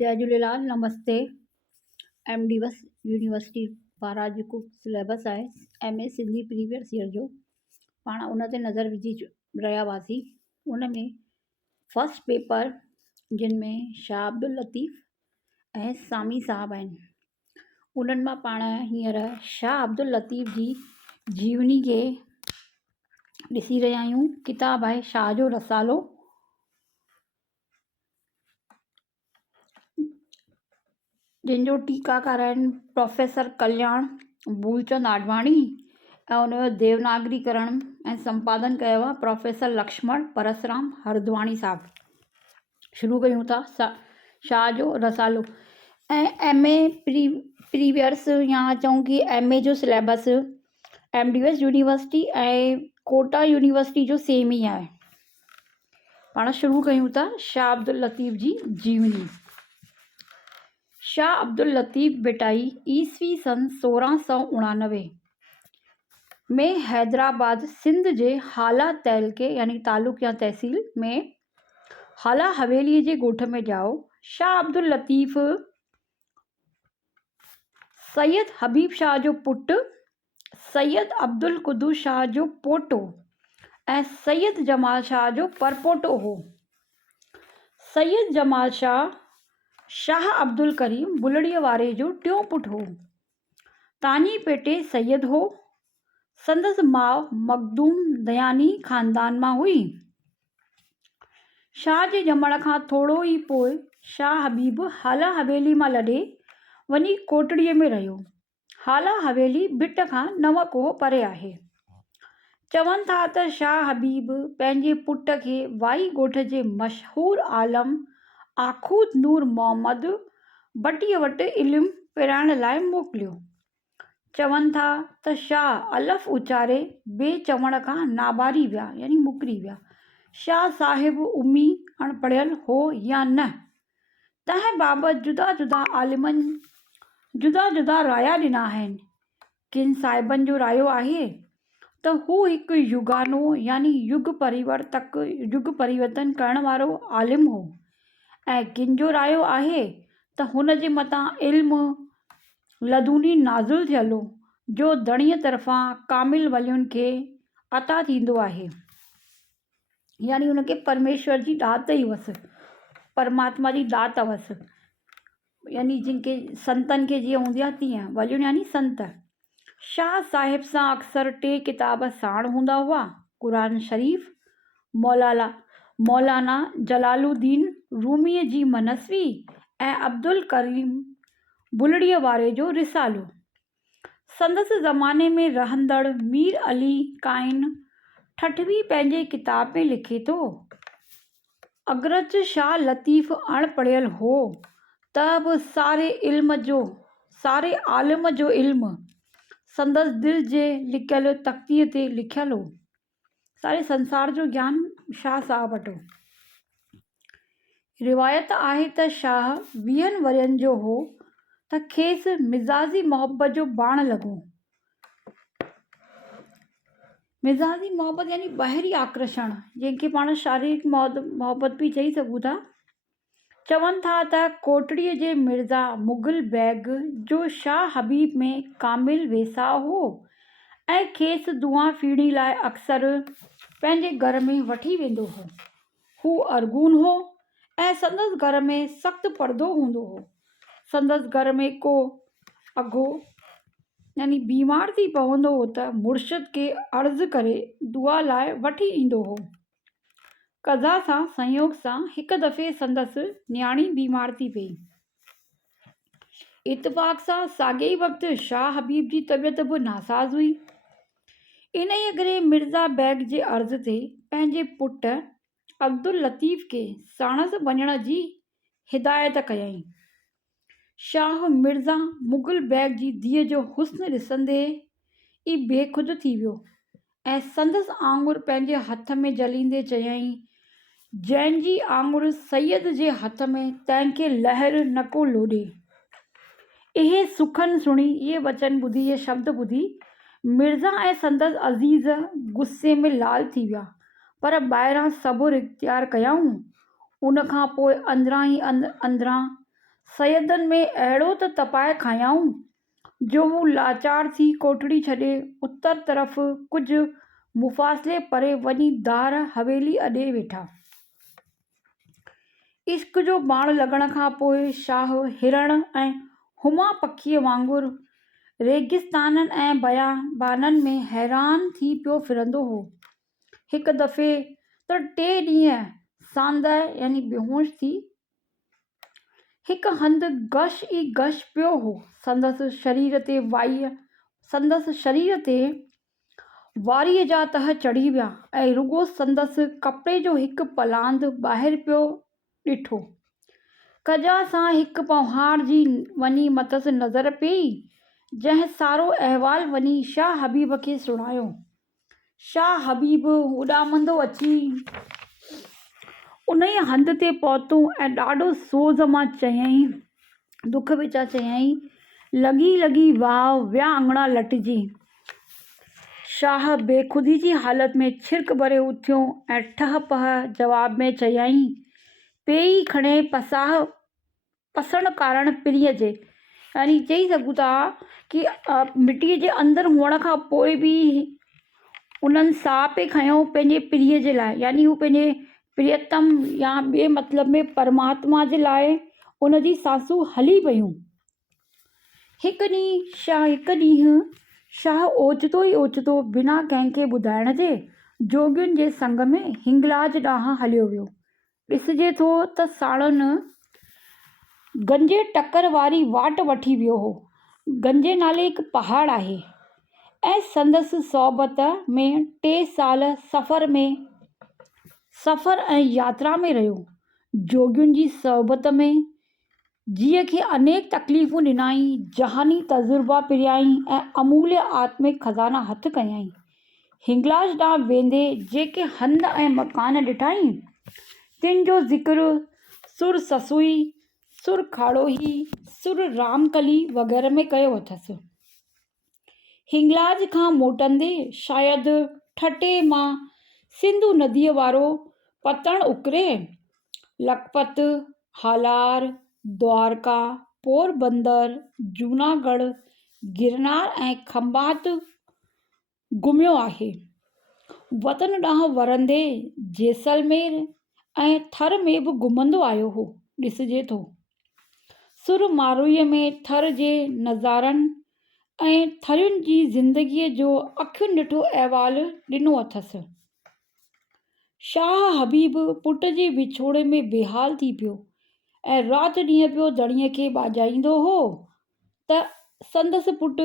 जय झूलेलाल, नमस्ते। एमडीवस यूनिवर्सिटी पारां जेको सिलेबस आहे एमए सिंधी प्रीवियस ईयर जो पाण उन ते नज़र विझी रहिया हुआसीं। उन में फस्ट पेपर जिन में शाह अब्दुल लतीफ़ ऐं सामी साहब आहिनि, उन्हनि मां पाण हींअर शाह अब्दुल लतीफ़ जी जीवनी खे ॾिसी रहिया आहियूं। किताबु आहे शाह जो रसालो, जिन जो टीकाकार आहिनि प्रोफेसर कल्याण मूलचंद आडवाणी ऐं उनजो देवनागरीकरण ऐं संपादन कयो आहे प्रोफेसर लक्ष्मण परसराम हरद्वाणी साहब। शुरू कयूं था शाह जो रसालो। ऐं एमए प्रीवियस या चऊं कि एमए जो सिलेबस एमडीएस यूनिवर्सिटी ऐं कोटा यूनिवर्सिटी जो सेम ई आहे। पाण शुरू कयूं था शाह अब्दुल लतीफ़ जी जीवनी। शाह अब्दुल लतीफ़ बिटाई ईस्वी सन 1689 में हैदराबाद सिंध जे हाला तहलके यानी तालुक या तहसील में हाला हवेली जे ॻोठ में ॼाओ। शाह अब्दुल लतीफ़ सैयद हबीब शाह जो पुटु, सैयद अब्दुल कुदूस शाह जो पोटो ऐं सैयद जमाल शाह जो परपोटो हो। सैयद जमाल शाह शाह अब्दुल करीम बुलड़ीअ वारे जो टियों पुटु हो। तानी पेटे सैयद हो। संदसि माउ मखदूम दयानी ख़ानदान मां हुई। शाह जे ॼमण खां थोरो ई पोइ शाह हबीब हाला हवेली मां लॾे वञी कोटड़ीअ में रहियो। हाला हवेली भिट खां 9 कोह परे आहे। चवनि था त शाह हबीब पंहिंजे पुट खे वाई ॻोठ जे मशहूरु आलम आख़ूद नूर मोहम्मद भटीअ वटि इल्मु पिराइण लाइ मोकिलियो। चवनि था त शाह अलफ़ उचारे ॿिए चवण खां नाबारी विया यानी मुकरी विया। शाह साहिबु उमी अणपढ़ियल हो या न, तंहिं बाबति जुदा जुदा आलिमनि जुदा जुदा राया ॾिना आहिनि। किन साहिबनि जो रायो आहे त हू हिकु युगानो यानी युग परिवर्तन करण वारो आलिम हो, ऐं किन जो रायो आहे त हुन जे मथां इल्मु लदूनी नाज़िल थियल हो जो दणीअ तरफ़ां कामिल वलियुनि खे अता थींदो आहे। यानी उनखे परमेश्वर जी दात ई हुअसि, परमात्मा जी दात हुअसि। यानी जिनके संतनि खे जीअं हूंदी आहे तीअं वलियुनि यानी संत। शाह साहिब सां अक्सर 2 किताब साण हूंदा हुआ, क़ुरान शरीफ़, मौलाना जलालुद्दीन रूमीअ जी मनस्वी ऐं अब्दुल करीम बुलड़ीअ वारे जो रिसालो। संदसि ज़माने में रहंदड़ मीर अली काइन ठठवी पंहिंजे किताब में लिखे थो, अगरच शाह लतीफ़ अणपढ़ियल हो त बि सारे आलिम जो इल्मु संदसि दिलि जे लिकियल तख़्तीअ ते लिखियल हो। सारे संसार जो ज्ञान शाह साहब वटि हो। रिवायत आहे त शाह 20 वरियनि जो हो त खेसि मिज़ाजी मोहब्बत जो बाण लॻो। मिज़ाजी मोहब्बत यानी ॿाहिरी आकर्षण, जंहिंखे पाण शारीरिक मोहब्बत बि चई सघूं था। चवनि था त कोटड़ीअ जे मिर्ज़ा मुग़ल बैग जो शाह हबीब में कामिल वेसाह हो ऐं खेसि दुआ फीड़ी लाइ अक्सर पंहिंजे घर में वठी वेंदो हो। हू अरगून हो ऐं संदसि घर में सख़्तु पर्दो हूंदो हो। संदसि घर में को अघो यानी बीमार थी पवंदो हो त मुर्शिद खे अर्ज़ु करे दुआ लाइ वठी ईंदो हो। कज़ा सां संयोग सां हिकु दफ़े संदसि न्याणी बीमार थी पई। इत्तिफ़ाक़ सां साॻे ई वक़्तु शाह हबीब जी तबियत बि नासाज़ हुई। इन ई अॻिरे मिर्ज़ा बैग जे अर्ज़ ते पंहिंजे पुटु अब्दुल लतीफ़ खे साणसि वञण जी हिदायत कयईं। शाह मिर्ज़ा मुग़ल बैग जी धीअ जो हुस्न ॾिसंदे ई बेख़ुदि थी वियो ऐं संदसि आङुर पंहिंजे हथ में जलींदे चयईं, जंहिंजी आङुर सैयद जे हथ में तंहिंखे लहर न को लोॾे। इहे सुखनि सुणी, इहे वचन ॿुधी, इहे शब्द ॿुधी मिर्ज़ा ऐं संदसि अज़ीज़ गुस्से में लाल थी विया, पर ॿाहिरां सबुर इख़्तियार कयाऊं। उन खां पोइ अंदरां सैदनि में अहिड़ो त तपाए खायाऊं जो हू लाचार थी कोठड़ी छॾे उत्तर तरफ़ कुझु मुफ़ासिले परे वञी दार हवेली अॾे वेठा। इश्क जो बाण लॻण खां पोइ शाह हिरण ऐं हुमा पखीअ वांगुरु रेगिस्ताननि ऐं बयाबाननि में हैरान थी पियो फिरंदो हो। हिकु दफ़े त 3 ॾींहं सांदहि यानी बेहोश थी हिकु हंधि गश ई गश पियो हो। संदसि शरीर ते वारीअ जा तह चढ़ी विया ऐं रुगो संदसि कपिड़े जो हिकु पलांद ॿाहिरि पियो ॾिठो। कजा सां हिकु पंहार जी वञी मतसि नज़र पेई, जंहिं सारो अहवालु वञी शाह हबीब खे सुणायो। शाह हबीब उॾामंदो अची उन हंध ते पहुतो ऐं ॾाढो सोज़ मां चयईं, दुख विचा चयईं, लॻी वाह, विया अंगड़ा लटिजी। शाह बेख़ुदी जी हालत में छिरक भरे उथियो ऐं ठह पह जवाब में चयईं, पेई खणे पसण कारण पिरीअ जे, यानी चई सघूं था कि मिटीअ जे अंदरि हुअण खां पोइ बि उन्हनि साह पे खयो पंहिंजे पिरीअ जे लाइ, यानी हू पंहिंजे प्रियतम या ॿिए मतिलब में परमात्मा जे लाइ उनजी सांसूं हली पयूं। हिकु ॾींहुं शाह ओचितो बिना कंहिंखे ॿुधाइण जे जोगियुनि जे संग में हिंगलाज ॾांहुं हलियो वियो। ॾिसिजे थो त साणुनि गंजे टकर वारी वाट वठी वियो हो। गंजे नाले हिकु पहाड़ आहे ऐं संदसि सोबत में 3 साल सफ़र ऐं यात्रा में रहियो। जोगियुनि जी सोबत में जीअ खे अनेक तकलीफ़ूं ॾिनाई, जहानी तजुर्बा पिरियाई ऐं अमूल्य आत्मिक खज़ाना हथ कयाई। हिंगलाज ॾांहुं वेंदे जेके हंध ऐं मकान ॾिठाई, तिन जो ज़िक्र सुर ससुई, सुर खाड़ोही, सुर रामकली वग़ैरह में कयो अथसि। हिंगलाज खां मोटंदे शायदि ठटे मां सिंधु नदीअ वारो पतण उकिरे लखपत, हालार, द्वारका, पोरबंदर, जूनागढ़, गिरनार ऐं खंभात घुमियो आहे। वतन ॾांहुं वरंदे जैसलमेर ऐं थर में बि घुमंदो आयो हो। ॾिसिजे थो सुरमारुईअ में थर जे नज़ारनि ऐं थरियुनि जी ज़िंदगीअ जो अखियुनि ॾिठो अहवालु ॾिनो अथसि। शाह हबीब पुट जे विछोड़े में बेहाल थी पियो ऐं राति ॾींहुं पियो धणीअ खे ॿाजाईंदो हो त संदसि पुट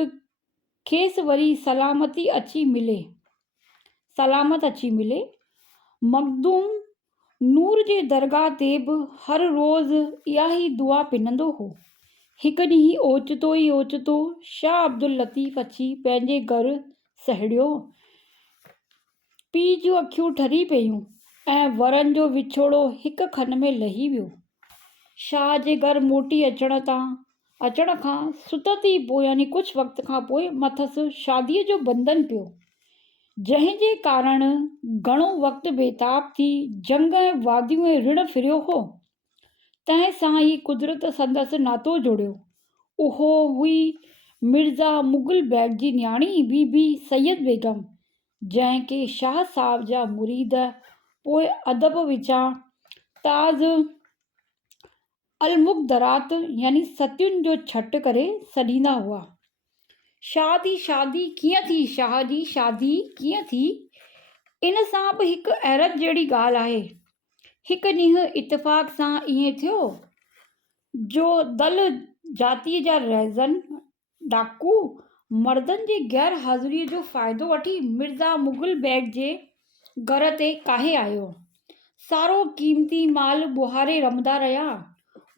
खेसि वरी सलामत अची मिले। मखदूम नूर जे दरगाह ते बि हर रोज़ इहा ई दुआ पिनंदो हो। हिकु ॾींहुं ओचितो शाह अब्दुल लतीफ़ अची पंहिंजे घर सहड़ियो। पीउ जूं अखियूं ठरी पयूं ऐं वरनि जो विछोड़ो हिकु खन में लही वियो। शाह जे घर मोटी अचण खां सुतती पोइ यानी कुझु वक़्त खां पोइ मथसि शादीअ जो बंधन पियो, जंहिंजे कारण घणो वक़्तु बेताब थी जंग ऐं वादियूं ऐं ऋण फिरियो हो। तंहिं सां ई कुदरत संदसि नातो जोड़ियो। उहो हुई मिर्ज़ा मुग़ल बैग जी न्याणी बीबी सैयद बेगम, जंहिंखे शाह साहब जा मुरीद पोइ अदब विचां ताज़ अलमुक़दरात यानी सतियुनि जो छट करे सॾींदा हुआ। शाह जी शादी कीअं थी, इन सां बि हिकु हैरत जहिड़ी ॻाल्हि आहे। हिकु ॾींहुं इत्तेफ़ाक़ सां ईअं थियो जो दल जातीअ जा रहिज़न डाकू मर्दनि जी गैर हाज़िरीअ जो फ़ाइदो वठी मिर्ज़ा मुग़ल बैग जे घर ते काहे आयो। सारो क़ीमती माल ॿुहारे रमंदा रहिया।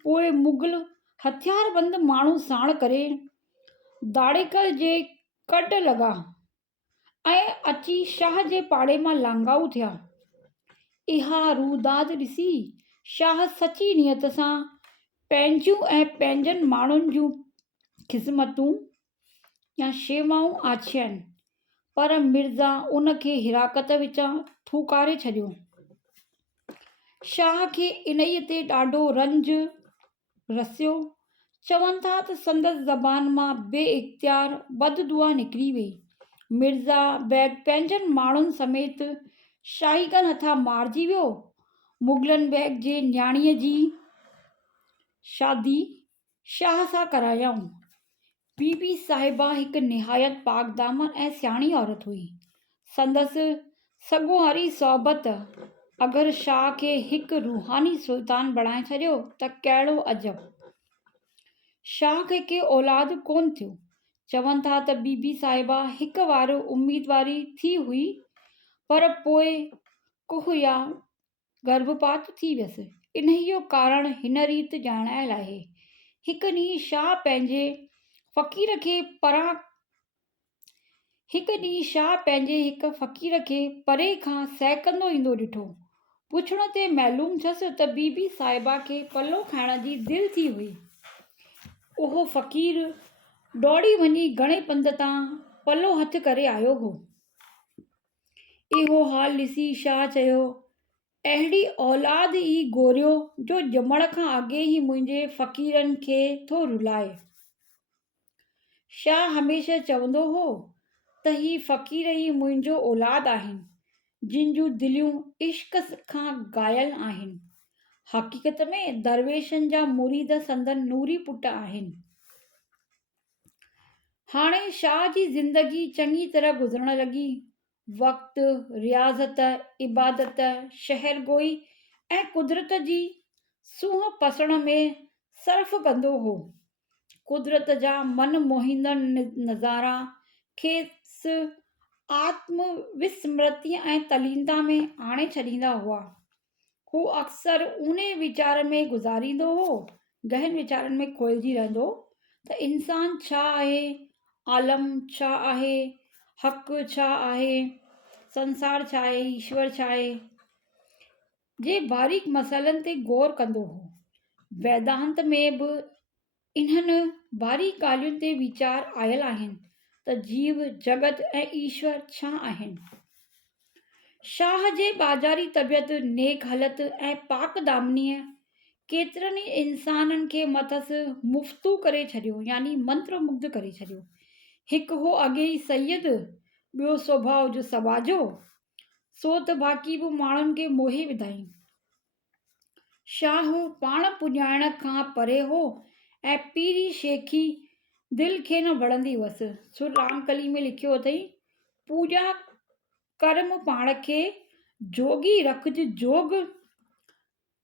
पोइ मुग़ल हथियारबंद माण्हू साण करे दाड़ेकल जे कढ लॻा ऐं अची शाह जे पाड़े मां लांगाऊ थिया। इहा रूदाद ॾिसी शाह सची नियत सां पंहिंजूं ऐं पंहिंजनि माण्हुनि जूं ख़िज़मतूं या शेवाऊं आछियाईं, पर मिर्ज़ा उन खे हिराकत विचां थूकारे छॾियो। शाह खे इन्हीअ ते ॾाढो रंज रसियो चवनि था त संदसि ज़बान मां बे इख़्तियार बददुआ निकिरी वेई। मिर्ज़ा बैग पंहिंजनि माण्हुनि समेत शाहीगन हथां मारिजी वियो। मुग़लनि बैग जे न्याणीअ जी शादी शाह सां करायऊं। बीबी साहिबा हिकु निहायत पाकदामन ऐं सियाणी औरत हुई। संदसि सॻोवारी सोहबत अगरि शाह खे हिकु रूहानी सुल्तान बणाए छॾियो त कहिड़ो अजब। शाह खे के औलाद कोन थियो। चवनि था त बीबी साहिबा हिकु वार उम्मीदवारी थी हुई, पर पोइ कुह या गर्भपात थी वियसि। इन्हीअ कारण हिन रीति ॼाणायल आहे। हिकु ॾींहुं शाह पंहिंजे फ़क़ीर खे परे खां सहकंदो ईंदो ॾिठो। पुछण ते मालूम थियसि त बीबी साहिबा खे पलो खाइण जी दिलि थी हुई। उहो फ़क़ीर दौड़ी वञी घणे पंध तां पलो हथु करे आयो हो। इहो हाल ॾिसी शाह चयो, अहिड़ी औलाद ई ॻोल्हियो जो ॼमण खां अॻे ई मुंहिंजे फ़क़ीरनि खे थो रुलाए। शाह हमेशह चवंदो हो त ही फ़क़ीर ई मुंहिंजो औलाद आहिनि, जिन जूं दिलियूं इश्क़ खां घायल आहिनि। हक़ीक़त में दरवेशनि जा मुरीद संदन नूरी पुट आहिनि। हाणे शाह जी ज़िंदगी चङी तरह गुज़रण लॻी। वक़्तु रियाज़त, इबादत, शहरगोई ऐं कुदरत जी सूंहं पसण में सर्फ़ कंदो हो। कुदरत जा मन मोहींदड़ नज़ारा खेसि आत्मविस्मृति ऐं तलींदा में आणे छॾींदा हुआ। हू अक्सर उने वीचार में गुज़ारींदो हो, गहन वीचारनि में खोइजी रहंदो त इंसान छा आहे, आलम छा आहे, हक़ छा आहे, संसार छा आहे, ईश्वर छा आहे जे बारीक मसइलनि ते ग़ौर कंदो हो। वेदांत में बि इन्हनि बारीक ॻाल्हियुनि ते वीचार आयल आहिनि त जीव, जगत ऐं ईश्वर छा आहिनि। शाह जे बाज़ारी तबियत, नेक हलत ऐं पाक दामनीअ केतिरनि ई इंसाननि खे मथसि मुफ़्तू करे छॾियो, यानी मंत्रमुग्ध करे छॾियो। हिकु हो अॻेई सैयद, ॿियो स्वभाव जो सवाजो, सो त बाक़ी बि माण्हुनि खे मोहे विधाई। शाह पाण पुॼाइण खां परे हो ऐं पीरी शेखी दिलि खे न वणंदी हुअसि। सुर रामकली में लिखियो अथई, पूॼा कर्म पाण खे जोगी रखिज जोग,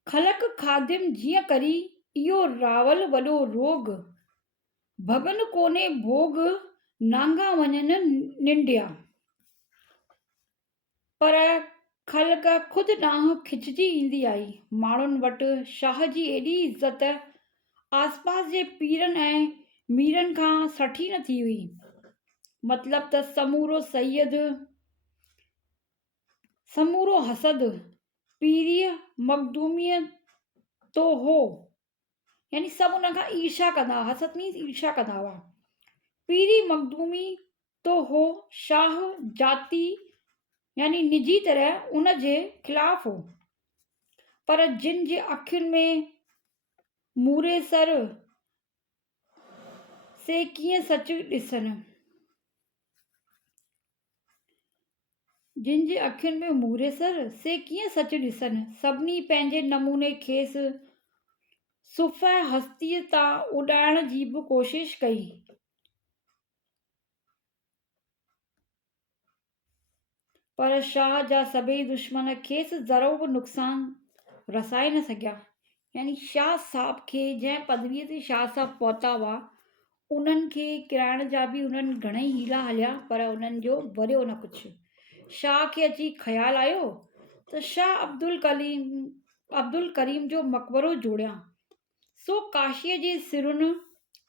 ख़लक ख़ादिम जीअं करी इहो रावल वॾो रोग, भॻन कोन्हे भोग नांगा वञनि निंडिया। पर ख़लक ख़ुदि ॾांहुं खिचजी ईंदी आई। माण्हुनि वटि शाह जी एॾी इज़त आसपास जे पीरनि ऐं मीरनि खां सठी न थी हुई। मतिलब त समूरो सैयद, समूरो हसद पीरीअ मखदूमीअ तो हो, यानी सभु उन खां ईर्षा कंदा। हसद मीन्स ईर्षा कंदा हुआ। पीरी मखदूमी तो हो शाह जाती यानी निजी तरह उन जे ख़िलाफ़ हो। पर जिन जे अखियुनि में मूरे सर से कीअं सच ॾिसनि, जिन जे अखियुनि में मूरे सर से कीअं सच ॾिसनि, सभिनी पंहिंजे नमूने खेसि सुफ़ हस्तीअ तां उॾाइण जी बि कोशिश कई। पर शाह जा सभई दुश्मन खेसि ज़रो बि नुक़सानु रसाए न सघिया। यानी शाह साहब खे जंहिं पदवीअ ते शाह साहब पहुता हुआ, उन्हनि खे किराइण जा बि उन्हनि घणेई हीला हलिया, पर उन्हनि जो वरियो न कुझु। शाह खे अची ख़्यालु आयो त शाह अब्दुल करीम जो मक़बरो जोड़ियां। सो काशीअ जे सिरुनि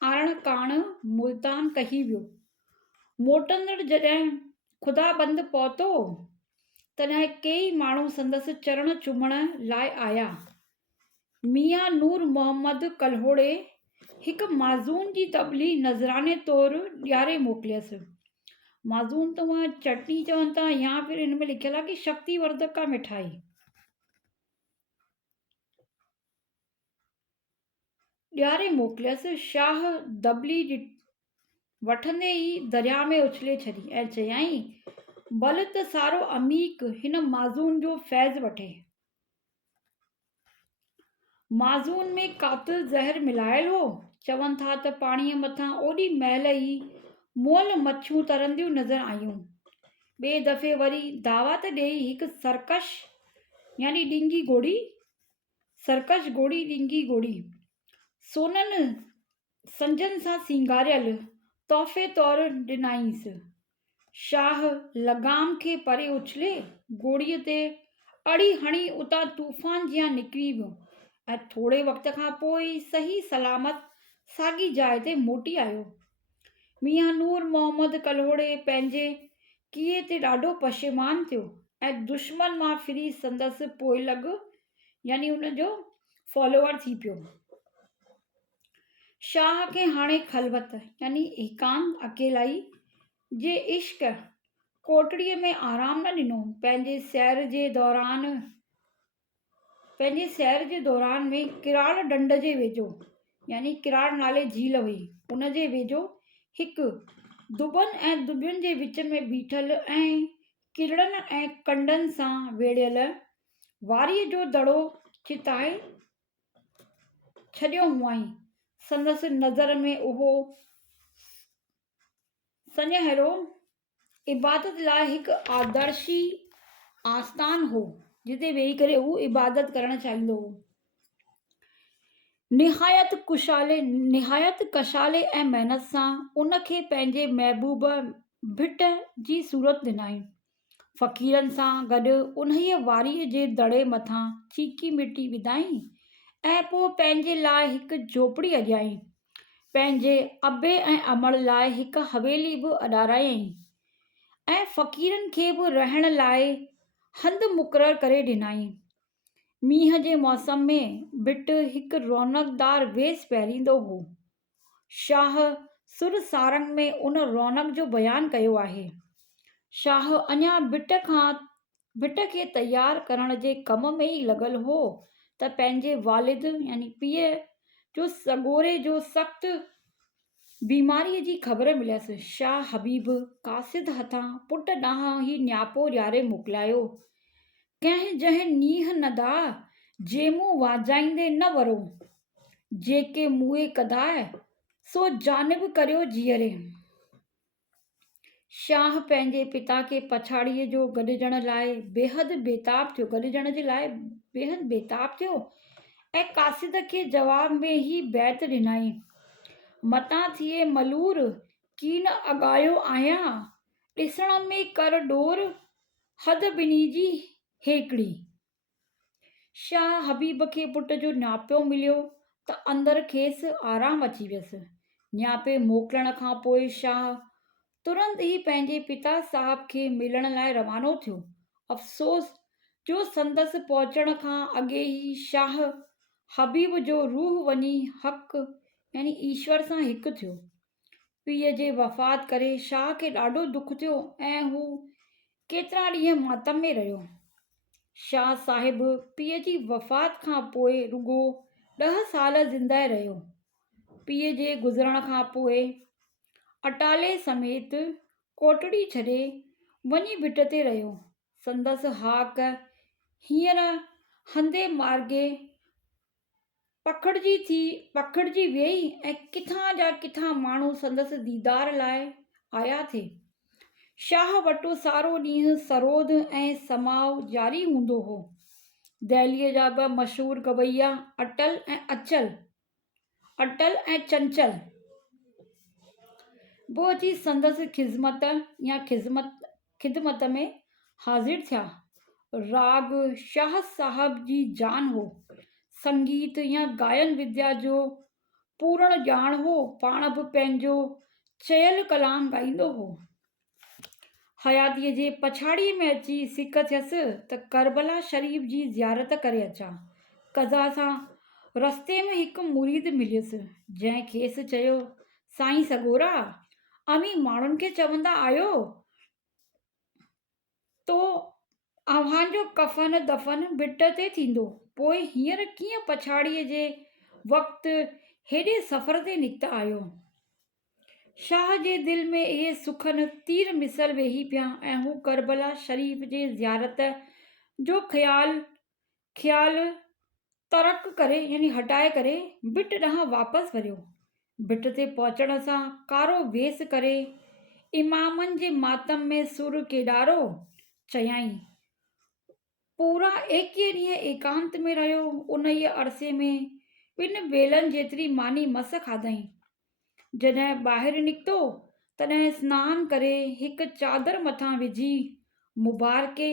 आणण काण मुल्तान कही वियो। मोटंदड़ जॾहिं ख़ुदाबंद पहुतो तॾहिं कई माण्हू संदसि चरण चुमण लाइ आया। मियां नूर मोहम्मद कल्होड़े हिकु माज़ून जी तबली नज़राने तौरु ॾियारे मोकिलियसि। माज़ून त वहाँ चटनी चवनि था, या फिर हिन में लिखियल आहे कि शक्तिवर्धक का मिठाई। ॾियारे मोकिलियसि। शाह दबली वठंदे ई दरिया में उछले छॾी ऐं चयाईं, भल त सारो अमीक हिन माज़ून जो फैज़ वठे। माज़ून में कातिल ज़हर मिलायल हो। चवनि था त पाणीअ मथां ओॾी महिल ई मोल मच्छूं तरंदियूं नज़र आयूं। ॿिए दफ़े वरी दावत ॾेई हिकु सरकश घोड़ी ॾींगी घोड़ी सोननि संजनि सां सींगारियल तोहफ़े तौरु ॾिनाईंसि। शाह लगाम खे परे उछले घोड़ीअ ते अड़ी हणी उतां तूफ़ान जियां निकिरी वियो ऐं थोरे वक़्त खां पोइ सही सलामत साॻी जाइ ते मोटी आयो। मियां नूर मोहम्मद कल्होड़े पंहिंजे कीए ते ॾाढो पशेमान थियो ऐं दुश्मन मां फिरी संदसि पोइलॻ उन जो फॉलोअर थी पियो। शाह खे हाणे ख़लवत एकांत अकेलाई जे इश्क कोटड़ीअ में आराम न ॾिनो। पंहिंजे सैर जे दौरान में किराड़ डंड जे वेझो किराड़ नाले झील हुई, उन जे वेझो हिकु दुबनि ऐं दुबियुनि जे विच में बीठल ऐं किरड़नि ऐं कंडनि सां वेढ़ियल वारीअ जो दड़ो चिताए छॾियो हुआईं। संदसि नज़र में उहो सञहरो इबादत लाइ हिकु आदर्शी आस्थान हो जिते वेही करे हू इबादत करणु चाहींदो हो। निहायत कशाले ऐं महिनत सां उन खे पंहिंजे महबूब भिट जी सूरत ॾिनाई। फ़क़ीरनि सां गॾु उन्हीअ वारीअ जे दड़े मथां चीकी मिटी विधाई ऐं पोइ पंहिंजे लाइ हिकु झोपड़ी अॼाई। पंहिंजे अबे ऐं अमड़ लाइ हिकु हवेली बि अॾारायईं ऐं फ़क़ीरनि खे बि रहण लाइ हंधि मुक़ररु करे ॾिनाई। मींहं जे मौसम में भिट हिकु रौनकदार वेस पहिरींदो हो। शाह सुर सारंग में उन रौनक जो बयानु कयो आहे। शाह अञा भिट खे तयारु करण जे कम में ई लॻल हो त पंहिंजे वालिद पीउ जो सॻोरे जो सख़्तु बीमारीअ जी ख़बर मिलियसि। शाह हबीब कासिद हथां पुट ॾांहुं ही नियापो ॾियारे मोकिलायो, कंहिं जंहिं नीह नदा जेमूं वाजाईंदे न वरो, जेके मुए कदाए सो जानिब करियो जीअरे। शाह पंहिंजे पिता खे पछाड़ीअ जो गॾिजण लाइ बेहद बेताब थियो ऐं कासिद खे जवाब में ही बैत ॾिनाई, मतां थिए मलूर कीन अॻायो आहियां, ॾिसण में कर डोर हद ॿिन्ही जी हेकड़ी। शाह हबीब खे पुट जो नियापो मिलियो त अंदरि खेसि आराम अची वियसि। नियापे मोकिलण खां पोइ शाह तुरंत ई पंहिंजे पिता साहब खे मिलण लाइ रवानो थियो। अफ़सोस जो संदसि पहुचण खां अॻे ई शाह हबीब जो रूह वञी हक़ ईश्वर सां हिकु थियो। पीउ जे वफ़ात करे शाह खे ॾाढो दुख थियो ऐं हू केतिरा ॾींहं मातम में रहियो। शाह साहिब पीउ जी वफ़ात खां पोइ रुगो 10 साल ज़िंदह रहियो। पीउ जे गुज़रण खां पोइ अटाले समेत कोटड़ी छॾे वञी भिट ते रहियो। संदसि हाक हींअर हंधे मार्गे पखिड़िजी वेई ऐं किथां जा किथां माण्हू संदसि दीदार लाइ आया थे। शाह वटि सारो ॾींहुं सरोद ऐं समाओ जारी हूंदो हो। दहलीअ जा ॿ मशहूरु गवैया अटल ऐं चंचल बि अची संदसि ख़िदमत में हाज़िर थिया। राग शाह साहब जी जान हो। संगीत गायन विद्या जो पूर्ण ॼाण हो। पाण बि पंहिंजो चयल कलाम ॻाईंदो हो। हयातीअ जे पछाड़ीअ में अची सिक थियसि त करबला शरीफ़ जी ज़ियारत करे अचां। क़ज़ा सां रस्ते में हिकु मुरीद मिलियुसि जंहिं खेसि चयो, साईं सॻोरा, अमी माण्हुनि खे चवंदा आहियो तो अव्हांजो कफ़न दफ़न भिट ते थींदो, पोइ हींअर कीअं पछाड़ीअ जे वक़्तु हेॾे सफ़र ते निकिता आहियो। शाह जे दिलि में इहे सुखनि तीर मिसल वेही पिया ऐं हू करबला शरीफ़ जे ज़ियारत जो ख़्यालु तरक करे यानी हटाए करे बिट ॾांहुं वापसि वरियो। बिट ते पहुचण सां कारो वेस करे इमामनि जे मातम में सुर केॾारो चयाईं। पूरा 21 ॾींहं एकांत में रहियो। उन ई अरसे में 2 बेलनि जेतिरी मानी मस खाधई। जॾहिं ॿाहिरि निकितो तॾहिं सनानु करे हिकु चादर मथां विझी मुबारके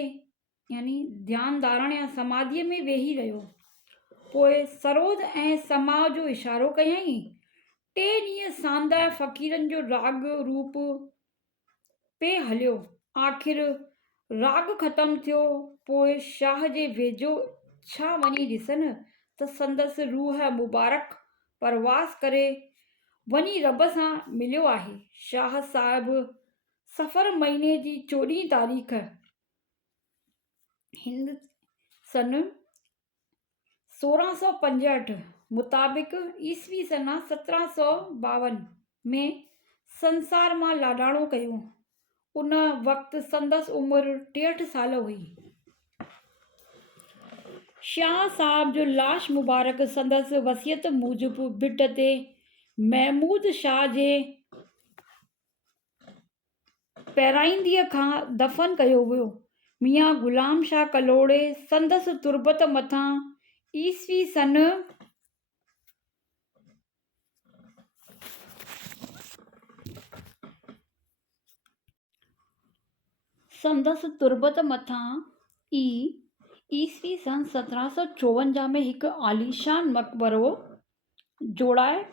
यानी ध्यानधारण या समाधीअ में वेही रहियो। पोइ सरोद ऐं समाव जो इशारो कयईं। 3 ॾींहं सांदा फ़क़ीरनि जो राग रूप पे हलियो। आख़िर राग ख़तमु थियो। पोइ शाह जे वेझो छा वञी ॾिसनि त संदसि रूह मुबारक परवास करे वञी रब सां मिलियो आहे। शाह साहिबु सफ़र महीने जी 14 तारीख़ हिंद सन 1665 मुताबिक़ ईस्वी सन 1752 में संसार मां लाॾाणो कयो। उन वक़्तु संदसि उमिरि 63 साल हुई। शाह साहब जो लाश मुबारक संदसि वसियत मूजिबि बिट ते महमूद शाह जे पहिराईंदीअ खां दफ़न कयो वियो। मियां ग़ुलाम शाह कलोड़े संदसि तुर्बत मथां ईस्वी सन 1754 में हिकु आलीशान मक़बरो जोड़ाए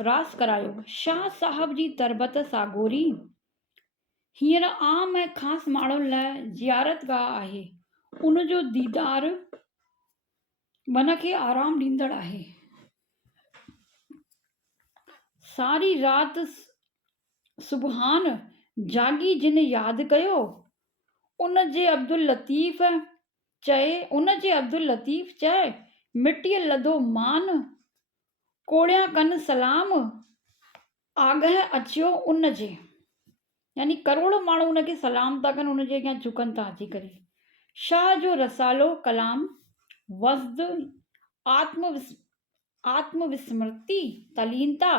रास करायो। शाह साहब जी तरबत सागोरी हींअर आम ऐं ख़ासि माण्हुनि लाइ ज़ियारतगाह आहे। उन जो दीदार मन खे आराम ॾींदड़ आहे। सारी राति सुबहान जागी जिन यादि कयो उन जे अब्दुल लतीफ़ चए मिटीअ लधो मान कोड़िया कन सलाम आगह अचियो उन जे यानी करोड़ माण्हू उनखे सलाम था कनि, उनजे अॻियां झुकनि था अची करे। शाह जो रसालो कलाम वज़द आत्मविस्मृति तलीनता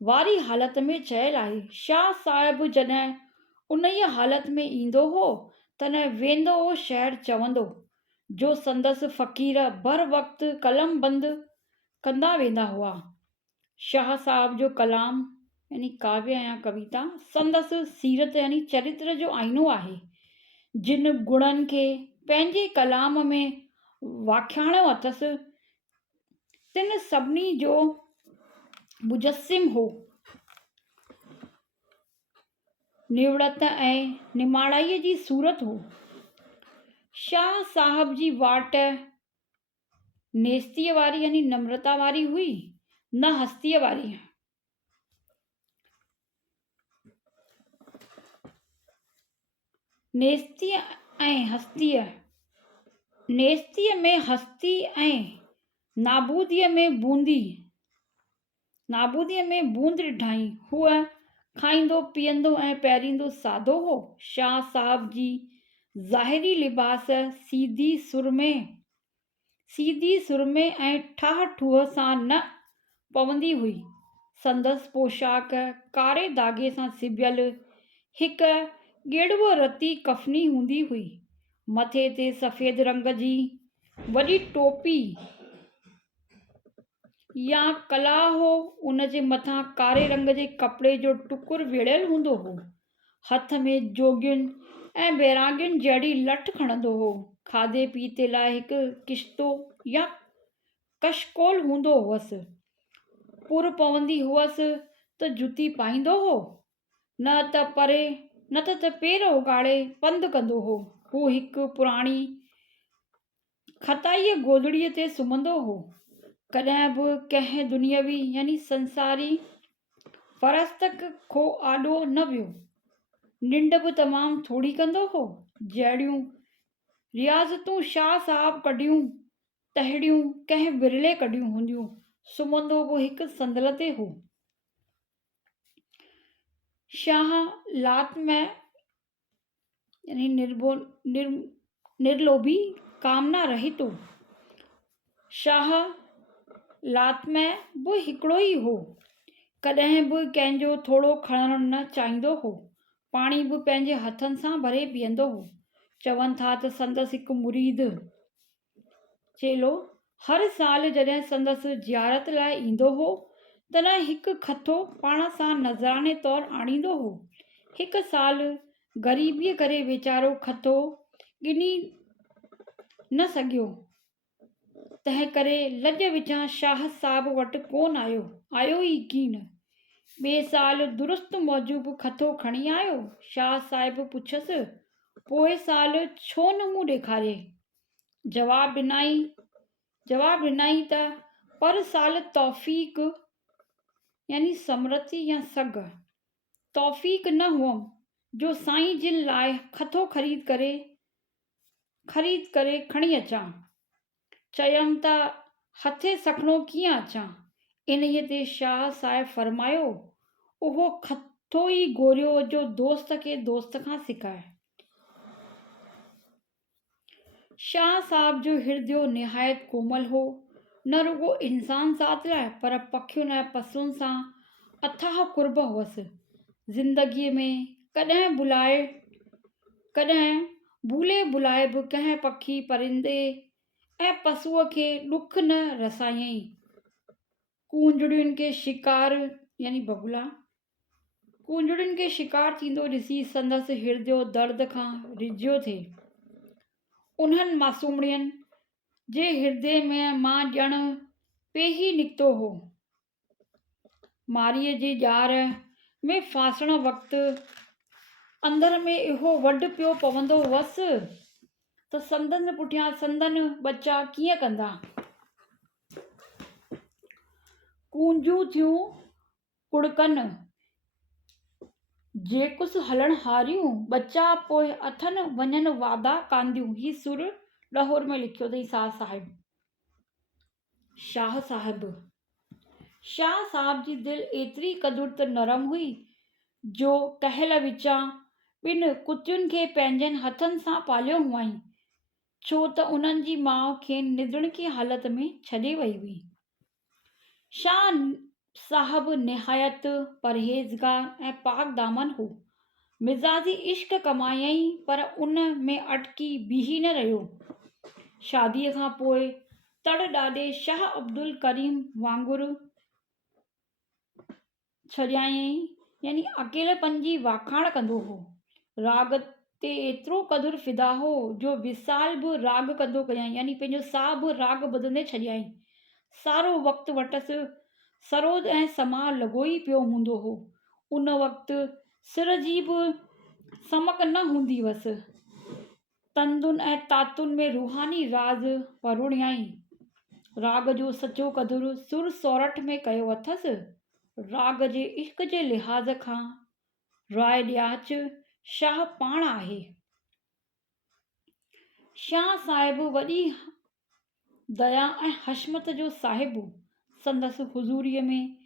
वारी हालत में चयल आहे। शाह साहिबु जॾहिं उन ई हालत में ईंदो हो तॾहिं वेंदो हो शहर चवंदो जो संदसि फ़क़ीर बर वक़्तु कलम बंदि कंदा वेंदा हुआ। शाह साहब जो कलाम यानी काव्य या कविता संदसि सीरत यानी चरित्र जो आईनो आहे। जिन गुणनि खे पंहिंजे कलाम में वाख्याणो अथसि तिन सभिनी जो मुजस्सिम हो। निवड़त ऐं निमाणाईअ जी सूरत हो। शाह साहब जी वाट नेस्तीअ वारी यानी नम्रता वारी हुई न हस्तीअ वारी। नेस्तीअ में हस्ती ऐं नाबूदीअ में बूंद ॾिठाई। हूअ खाईंदो पीअंदो ऐं पहिरींदो सादो हो। शाह साहब जी ज़ाहिरी लिबास सीधी सुरमे ऐं ठाह ठूह सां न पवंदी हुई। संदसि पोशाक कारे धागे सां सिबियल हिकु ॻेड़ुव रती कफ़नी हूंदी हुई। मथे ते सफ़ेद रंग जी वॾी टोपी या कलाह हो। उन जे मथां कारे रंग जे कपिड़े जो टुकुर वेड़ियल हूंदो हो। हथ में जोगियुनि ऐं बैरागियुनि जहिड़ी लठ खणंदो हो। खाधे पीते लाइ हिकु किश्तो या कशकोल हूंदो हुअसि। पुर पवंदी हुअसि त जुती पाईंदो हो न त पेर उघाड़े पंधु कंदो हो। हू हिकु पुराणी खताईअ गोदड़ीअ ते सुम्हंदो हो। कॾहिं बि कंहिं दुनियावी यानी संसारी फ़रस्तक खो आॾो न वियो। निंड बि तमामु थोड़ी कंदो हो। जहिड़ियूं रियाज़तूं शाह साहब कढियूं तहिड़ियूं कंहिं विरले कढियूं हूंदियूं। सुम्हंदो बि हिकु संदल ते हो। शाह लात में यानी निर्लोभी कामना रहितो। शाह लात में बि हिकिड़ो ई हो, कॾहिं बि कंहिंजो थोरो खणणु न चाहींदो हो, पाणी बि पंहिंजे हथनि सां भरे पीअंदो हो। चवनि था त संदसि हिकु मुरीद चेलो हर साल जॾहिं संदसि ज़ियारत लाइ ईंदो हो तॾहिं हिकु खथो पाण सां नज़राने तौरु आणींदो हो। हिकु साल ग़रीबीअ करे वीचारो खथो गिनी न सघियो, तंहिं करे लॼ विचां शाह साहिब वटि कोन आयो ई कीन। ॿिए साल दुरुस्त मौजूब खथो खणी आयो। शाह साहिब पुछसि, पोइ साल छो न मूं ॾेखारे? जवाब ॾिनई त पर साल तौफ़ीक़ यानी समृद्धि या सग तौफ़ीक़ न हुअमि जो साईं जिन लाइ खथो ख़रीद करे खणी अचां। चयमि त हथे सखणो कीअं अचां? इन्हीअ ते शाह साहिब फरमायो, उहो खथो ई गोरियो जो दोस्त खे दोस्त खां सिकाए। शाह साहिब जो हिरदियो निहायत कोमल हो, न रुगो इंसान ज़ात लाइ पर पखियुनि ऐं पशुअनि सां अथाह कुर्ब हुअसि। ज़िंदगीअ में कॾहिं भूले भुलाए बि कंहिं पखी परिंदे ऐं पशुअ खे ॾुख न रसायईं। कूंजड़ियुनि खे शिकार यानी बगुला कूंजड़ियुनि खे शिकार थींदो ॾिसी संदसि हिरदियो दर्द खां रिझियो थिए। उन्हनि मासूमड़ियुनि जे हिरदे में मां ॼण पेही निकितो हो। मारीअ जी ॼार में फासण वक़्तु अंदर में इहो वॾ पियो पवंदो हुअसि त संदनि पुठियां संदनि बचा कीअं कंदा। कूंजूं थियूं कुड़कनि जेकुस हलण हारियूं, बचा पोइ अथनि वञनि वादा कांदियूं। ही सुर लाहौर में लिखियो अथई शाह साहिब जी दिलि एतिरी क़दुर त नरम हुई जो कहल विचां ॿिनि कुतियुनि खे पंहिंजनि हथनि सां पालियो हुआईं, छो त उन्हनि जी माउ खेनि निधणकी हालत में छॾे वई हुई। शाह साहिब निहायत परहेज़गार ऐं पाक दामन हो। मिज़ाजी इश्क कमायईं पर उन में अटकी बीही न रहियो। शादीअ खां पोइ तड़ ॾाॾे शाह अब्दुल करीम वांगुरु छॾियाईं यानी अकेलेपन जी वाखाण कंदो हो। राग ते एतिरो क़दुरु फिदा हो जो विसाल बि राग कंदो कयाईं यानी पंहिंजो साह बि राग ॿुधंदे छॾियाईं। सारो वक़्तु वटसि सरोद ऐं समा लॻो ई पियो हूंदो हो। उन वक़्तु सिर जी बि समक न हूंदी हुअसि। तंदुनि ऐं तातुनि में रूहानी राज़ परुड़ियाईं। राग जो सचो क़दुरु सुर सौरठ में कयो अथसि। राग जे इश्क जे लिहाज़ खां राय ॾियाच शाह पाण आहे। शाह साहिब वॾी दया ऐं हशमत जो साहिबु। संदसि हुज़ूरीअ में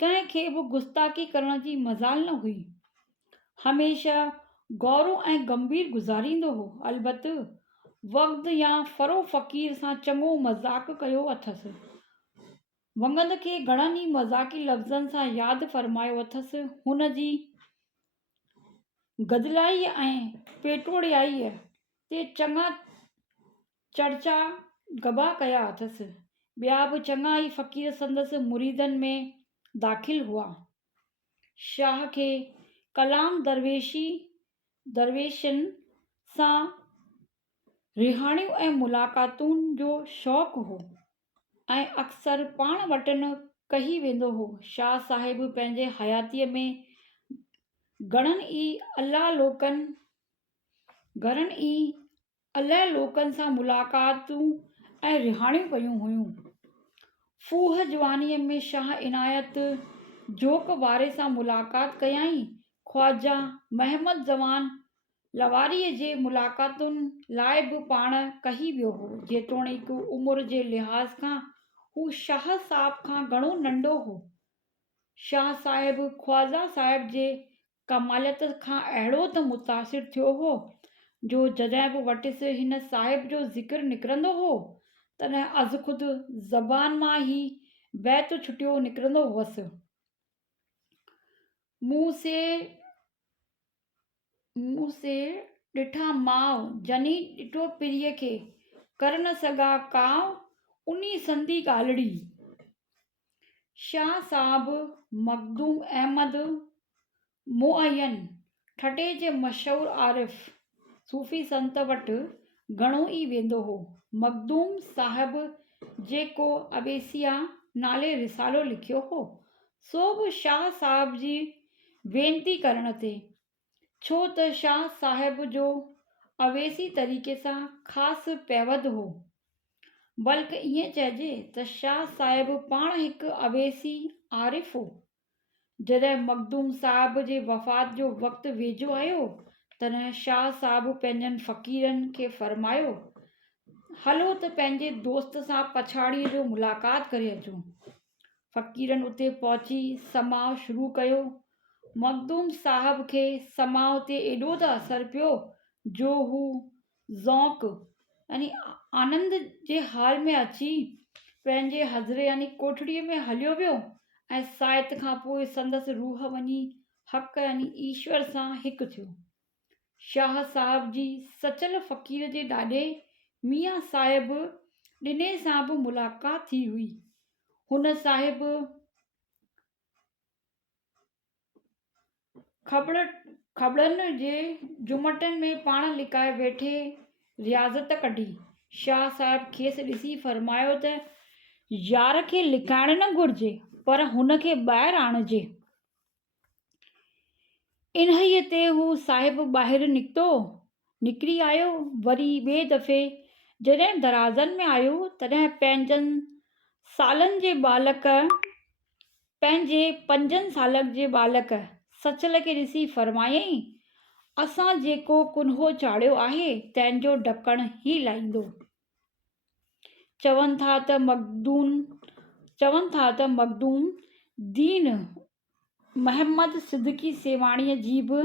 कंहिंखे बि गुस्ताखी करण जी मजाल न हुई। हमेशह गौरव ऐं गंभीर गुज़ारींदो हो। अलबत्ते वक़्त या फरो फ़क़ीर सां चङो मज़ाक़ कयो अथसि। वंगंद खे घणनि ई मज़ाक़ी लफ़्ज़नि सां यादि फ़रमायो अथसि। हुन जी गदिलाई ऐं पेटोड़ियाईअ ते चङा चर्चा गबा कया अथसि। ॿिया बि चङा ई फ़क़ीर संदसि मुरीदनि में दाख़िल हुआ। शाह खे कलाम दरवेशनि सां रिहाणियूं ऐं मुलाक़ातुनि जो शौक़ु हो ऐं अक्सर पाण वटि न कही वेंदो हो। शाह साहिब पंहिंजे हयातीअ में घणनि ई अलाह लोकनि सां मुलाक़ातूं ऐं रिहाणियूं कयूं हुयूं। फूह जवानीअ में शाह इनायत जोक वारे सां मुलाक़ात कयाईं। ख्वाजा महमद जवान लवारीअ जे मुलाक़ातुनि लाइ बि पाण कही वियो हो। जेतोणीकि उमिरि जे लिहाज़ खां हू शाह साहिब खां घणो नंढो हो। शाह साहिब ख्वाजा साहिब जे कमालियत खां अहिड़ो त मुतासिर थियो हो जो जॾहिं बि वटिसि हिन साहिब जो ज़िक्र निकिरंदो हो तॾहिं अज़ ख़ुदि ज़बान मां ई बैत छुटियो निकिरंदो हुअसि। मुंहुं से ॾिठा माउ जनी ॾिठो पिरीअ खे कर न सघा काव उनी संदी ॻाल्हिड़ी। शाह साहिब मखदूम अहमद मुअय्यन ठटे जे मशहूर आरिफ सूफ़ी संत वटि घणो ई वेंदो हो। मखदूम साहिब जेको अवेसिया नाले रिसालो लिखियो हो सो बि शाह साहिब जी वेनती करण ते, छो त शाह साहिब जो अवेसी तरीक़े सां ख़ासि पैवद हो। बल्कि ईअं चइजे त शाह साहिब पाण हिकु अवेसी आरिफ हो। जॾहिं मखदूम साहिब जे वफ़ात जो वक़्तु वेझो आयो तॾहिं शाह साहिब पंहिंजनि फ़क़ीरनि खे फ़रमायो, हलो त पंहिंजे दोस्त सां पछाड़ीअ जो मुलाक़ात करे अचूं। फ़क़ीरनि उते पहुची समाउ शुरू कयो। मखदूम साहिब खे समाउ ते एॾो त असरु पियो जो हू ज़ौक़ यानी आनंद जे हाल में अची पंहिंजे हज़रे यानी कोठड़ीअ में हलियो वियो ऐं सायत खां पोइ संदसि रूह वञी हक़ यानी ईश्वर सां हिकु थियो। शाह साहिब जी सचल फ़क़ीर जे ॾाॾे मियां साहिब ॾिने सां बि मुलाक़ात थी हुई। हुन साहिब खबड़नि जे जुमटनि में पाण लिकाए वेठे रियाज़त कढी। शाह साहिब खेसि ॾिसी फ़रमायो त यार खे लिकाइण न घुरिजे पर हुन खे ॿाहिरि आणिजे। इन्हीअ ते हू साहिब ॿाहिरि निकिरी आयो। वरी ॿिए दफ़े जॾहिं दराज़नि में आयो तॾहिं पंहिंजे 5 साल जे बालक सचल खे ॾिसी फ़रमायईं, असां जेको कुन्हो चाढ़ियो आहे तंहिंजो ढकणु ई लाहींदो। चवनि था त मखदूम दीन महमद सिद्दीकी सेवाणीअ जी बि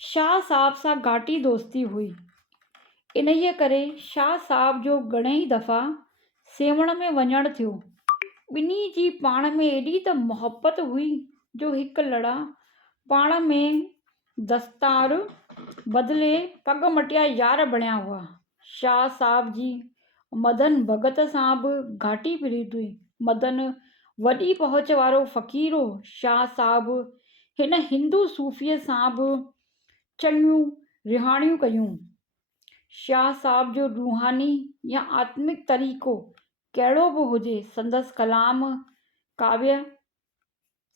शाह साहिब सां घाटी दोस्ती हुई। इन्हीअ करे शाह साहिब जो घणेई दफ़ा सेवण में वञणु थियो। ॿिन्ही जी पाण में एॾी त मुहबत हुई जो हिकु लड़ा पाण में दस्तार बदिले पग मटिया यार बणिया हुआ। शाह साहिब जी मदन भगत सां बि घाटी प्रीत हुई। मदन वॾी पहुच वारो फ़क़ीर हो। शाह साहिब हिन हिंदू सूफ़ीअ सां बि चङियूं रिहाणियूं कयूं। शाह साहिब जो रूहानी या आत्मिक तरीक़ो कहिड़ो बि हुजे,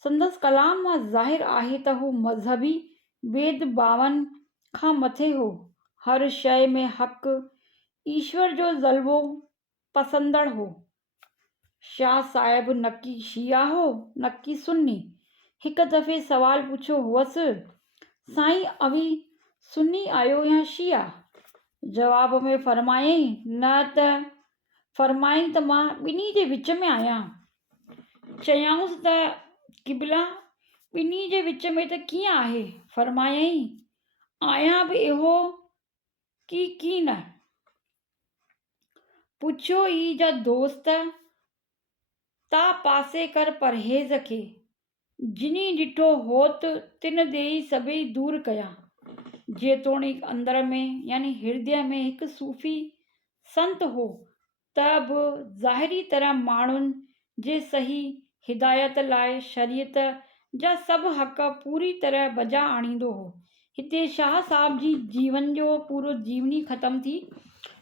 संदसि कलाम मां ज़ाहिर आहे त हू मज़हबी भेदभावनि खां मथे हो। हर शइ में हक़ ईश्वर जो जलवो पसंदड़ हो। शाह साहिब न की शिया हो न की सुन्नी। हिकु दफ़े सवाल पुछियो हुअसि, साईं अवी सुन्नी आहियो या शिया? जवाब में फ़रमायईं त मां ॿिन्ही जे विच में आहियां। चयाऊंसि त क़िबला ॿिन्ही जे विच में त कीअं आहे? फ़रमायईं, आहियां बि इहो की न। पुछियो ई जा दोस्त ता पासे कर परहेज़ खे, जिनी ॾिठो होत तिन देई सभई दूर कया। जेतोणीकि अंदर में यानी हृदय में हिकु सूफ़ी संत हो त बि ज़ाहिरी तरह माण्हुनि जे सही हिदायत लाइ शरीयत जा सभु हक़ पूरी तरह बजा आणींदो हो। हिते शाह साहिब जी जीवन जो पूरो जीवनी ख़तम थी,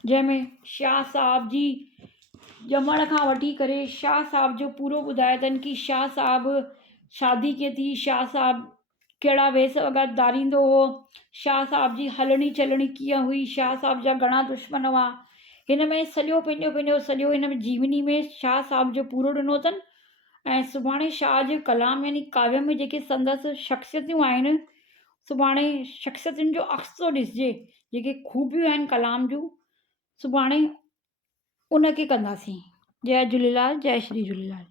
जंहिंमें शाह साहिब जी ॼमण खां वठी करे शाह साहिब जो पूरो ॿुधायो अथनि कि शाह साहिब शादी कीअं थी, शाह साहिब कहिड़ा वेस वॻा धारींदो हो, शाह साहिब जी हलणी चलणी कीअं हुई, शाह साहिब जा घणा दुश्मन हुआ। हिन में सॼो पंहिंजो सॼो हिन में जीवनी में शाह साहिब जो पूरो ॾिनो अथनि। ऐं सुभाणे शाह जे कलाम यानी काव्य में जेके संदसि शख़्सियतूं आहिनि, सुभाणे शख़्सियतुनि जो अक्स थो ॾिसिजे, जेके ख़ूबियूं आहिनि कलाम जूं, सुभाणे उनखे कंदासीं। जय झूलेलाल, जय श्री झूलेलाल।